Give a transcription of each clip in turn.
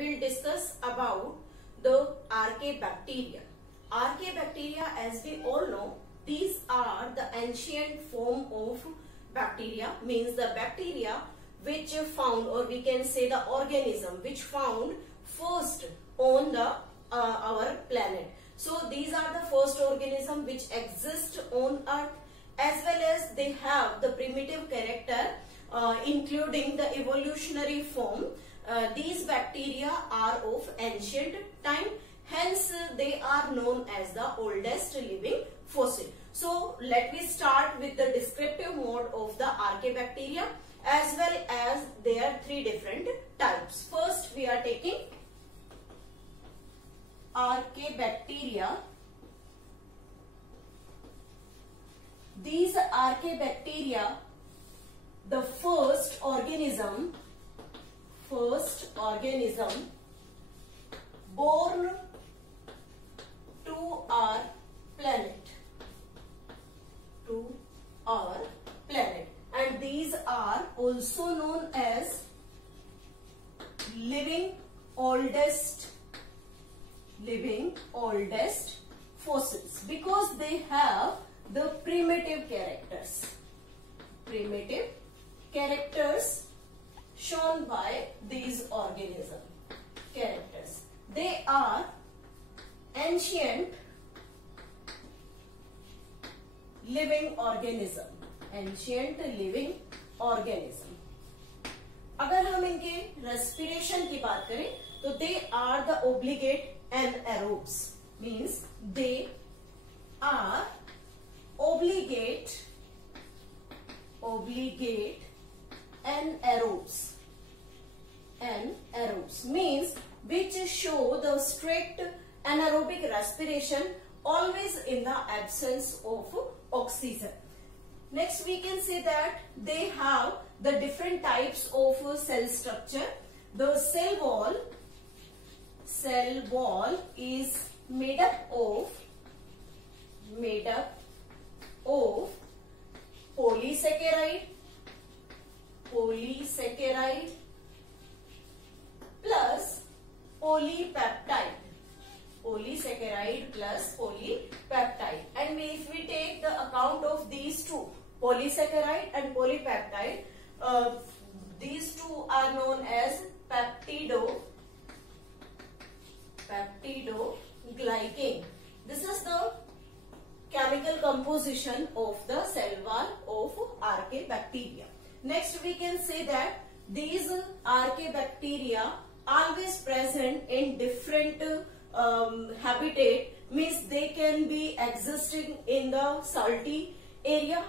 will discuss about the Archaebacteria. Archaebacteria, as we all know, these are the ancient form of bacteria, means the bacteria which found, or we can say the organism which found first on the our planet. So these are the first organism which exist on earth, as well as they have the primitive character, including the evolutionary form. These bacteria are of ancient time, hence they are known as the oldest living fossil. So let me start with the descriptive mode of the Archaebacteria, as well as their three different types. First we are taking Archaebacteria. These Archaebacteria, the first organism born to our planet, and these are also known as living oldest fossils, because they have the primitive characters shown by these organism characters. They are ancient living organism. अगर हम इनके respiration की बात करें तो they are the obligate anaerobes, means they are obligate anaerobes means which show the strict anaerobic respiration always in the absence of oxygen. Next we can say that they have the different types of cell structure. The cell wall is made up of polysaccharide plus polypeptide. And if we take the account of these two, polysaccharide and polypeptide, these two are known as peptidoglycan. This is the chemical composition of the cell wall of Archaebacteria. Next we can say that these Archaebacteria always present in different habitat, means they can be existing in the salty area,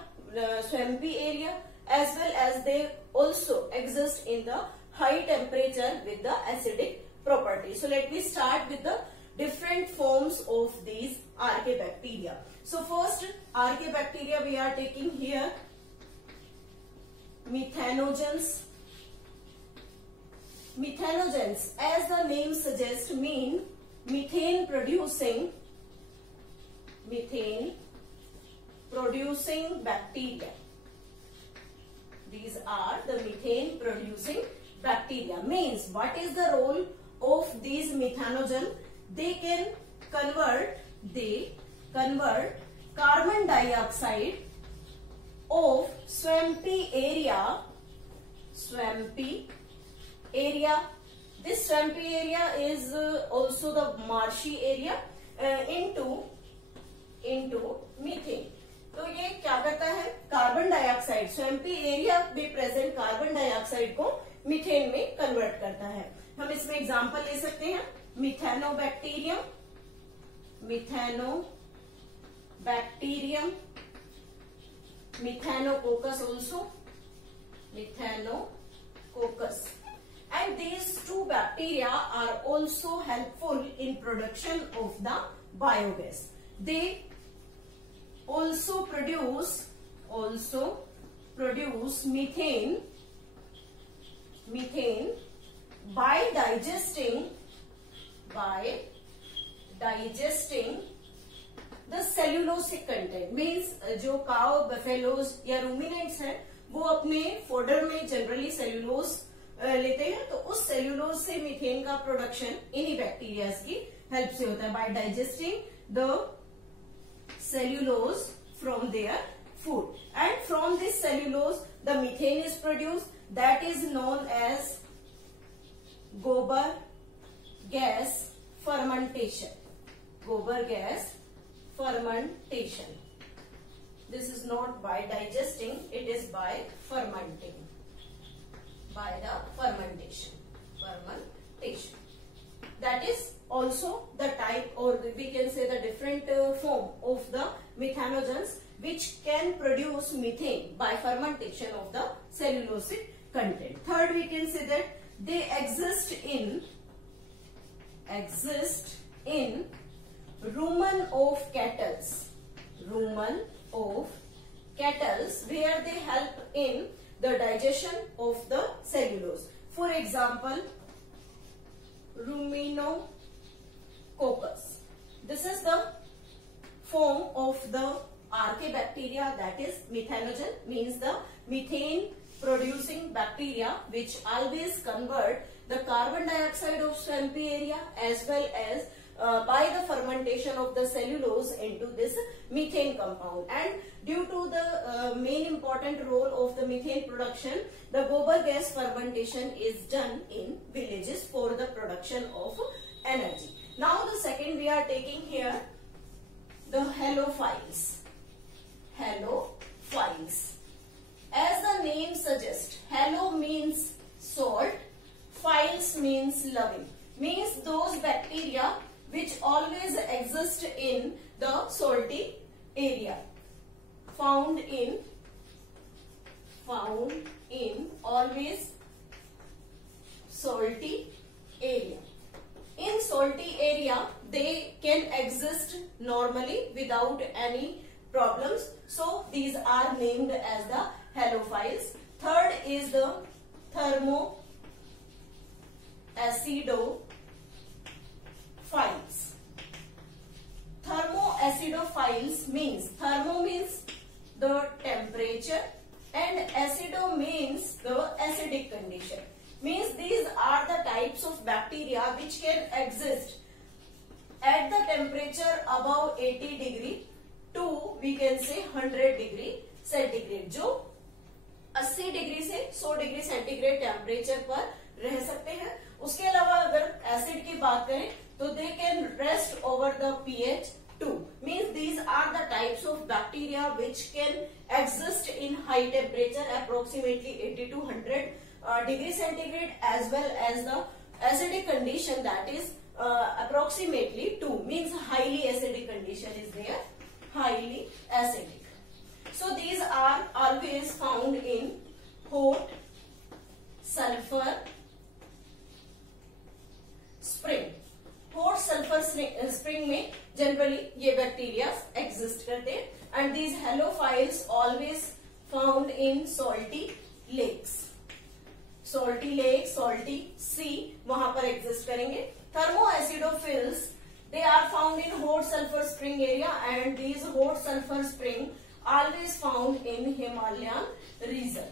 swampy area, as well as they also exist in the high temperature with the acidic property. So let me start with the different forms of these Archaebacteria. So first Archaebacteria we are taking here methanogens. Methanogens, as the name suggests, mean methane producing bacteria. These are the methane producing bacteria. Means what is the role of these methanogen? They can convert carbon dioxide of swampy area. This swampy area is also the marshy area, into methane. तो ये क्या करता है, carbon dioxide, swampy area में present carbon dioxide को methane में convert करता है. हम इसमें एग्जांपल ले सकते हैं methanobacterium, methanococcus also, methanococcus. And these two bacteria are also helpful in production of the biogas. They also produce methane by digesting the cellulosic content. Means जो काउ, बफेलोज या रूमिनेंट्स हैं वो अपने फोडर में generally cellulose लेते हैं, तो उस सेल्यूलोज से मीथेन का प्रोडक्शन इन्हीं बैक्टीरिया की हेल्प से होता है, by digesting the cellulose from their food, and from this cellulose the methane is produced, that is known as gobar gas fermentation. Gobar gas fermentation. This is not by digesting, it is by fermenting. By the fermentation. That is also the type, or we can say the different form of the methanogens which can produce methane by fermentation of the cellulosic content. Third, we can say that they exist in rumen of cattles, where they help in the digestion of the cellulose. For example, ruminococcus. This is the form of the archaebacteria, that is methanogen, means the methane producing bacteria which always convert the carbon dioxide of swampy area as well as by the fermentation of the cellulose into this methane compound. And due to the main important role of the methane production, the gobar gas fermentation is done in villages for the production of energy. Now the second we are taking here the halophiles. As the name suggests, halo means salt, philes means loving, means those bacteria which always exist in the salty area, found in always salty area. In salty area they can exist normally without any problems, so these are named as the halophiles. Third is the thermoacidophiles. Thermoacidophiles means, thermo means the temperature and acido means the acidic condition, means these are the types of bacteria which can exist at the temperature above 80 degree to we can say 100 degree centigrade, जो 80 degree से 100 degree centigrade temperature पर रह सकते हैं. उसके अलावा अगर acid की बात करें तो they can rest over the pH 2, means these are the types of bacteria which can exist in high temperature approximately 80 to 100 degree centigrade as well as the acidic condition, that is approximately 2, means highly acidic condition is there, highly acidic. So these are always found in hot sulfur spring. Hot sulfur spring में generally ये bacteria exist करते हैं, and these halophiles always found in salty lakes, salty sea, वहां पर exist करेंगे. Thermoacidophils, they are found in hot sulfur spring area, and these hot sulfur spring always found in Himalayan region.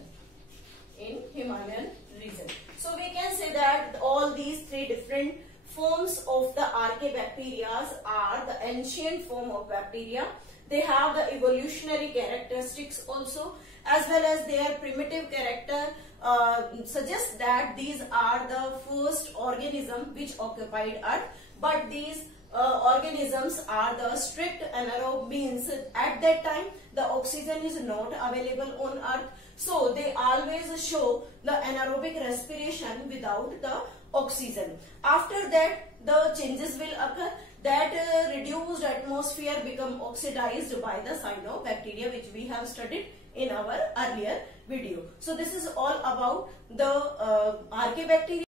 So we can say that all these three different forms of the archaebacteria are the ancient form of bacteria. They have the evolutionary characteristics also, as well as their primitive character suggests that these are the first organism which occupied Earth, but these organisms are the strict anaerobe, means at that time the oxygen is not available on Earth, so they always show the anaerobic respiration without the oxygen. After that the changes will occur, that reduced atmosphere become oxidized by the cyanobacteria, which we have studied in our earlier video. So this is all about the archaebacteria.